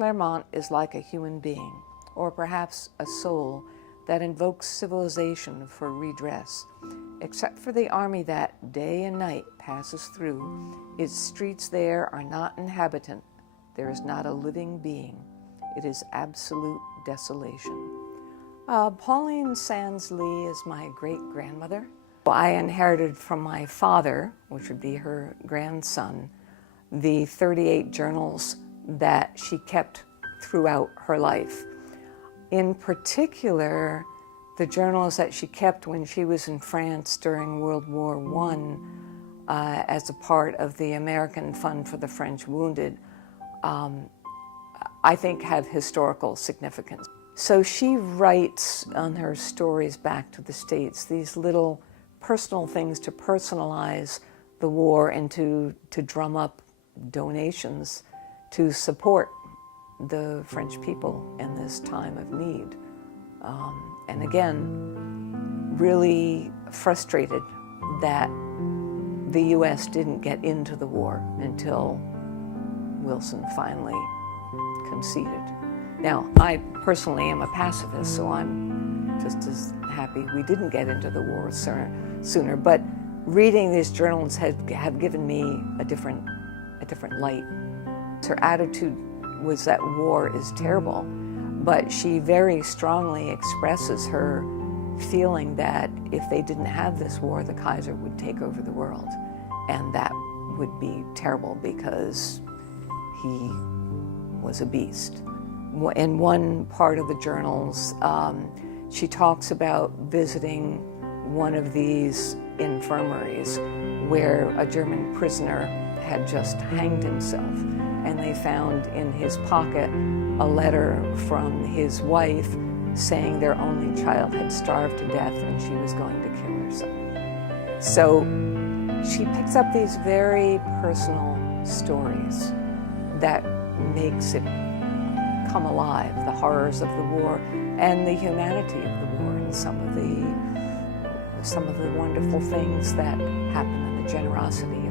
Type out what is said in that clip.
Claremont is like a human being, or perhaps a soul that invokes civilization for redress. Except for the army that day and night passes through, its streets there are not inhabitant. There is not a living being. It is absolute desolation. Pauline Sands Lee is my great-grandmother. I inherited from my father, which would be her grandson, the 38 journals that she kept throughout her life. In particular, the journals that she kept when she was in France during World War I as a part of the American Fund for the French Wounded, I think have historical significance. So she writes on her stories back to the States these little personal things to personalize the war and to drum up donations to support the French people in this time of need. And again, really frustrated that the US didn't get into the war until Wilson finally conceded. Now, I personally am a pacifist, so I'm just as happy we didn't get into the war sooner. But reading these journals have given me a different light. Her attitude was that war is terrible, but she very strongly expresses her feeling that if they didn't have this war, the Kaiser would take over the world. And that would be terrible because he was a beast. In one part of the journals, she talks about visiting one of these infirmaries where a German prisoner had just hanged himself, and they found in his pocket a letter from his wife saying their only child had starved to death and she was going to kill herself. So she picks up these very personal stories that makes it come alive, the horrors of the war and the humanity of the war and some of the wonderful things that happen and the generosity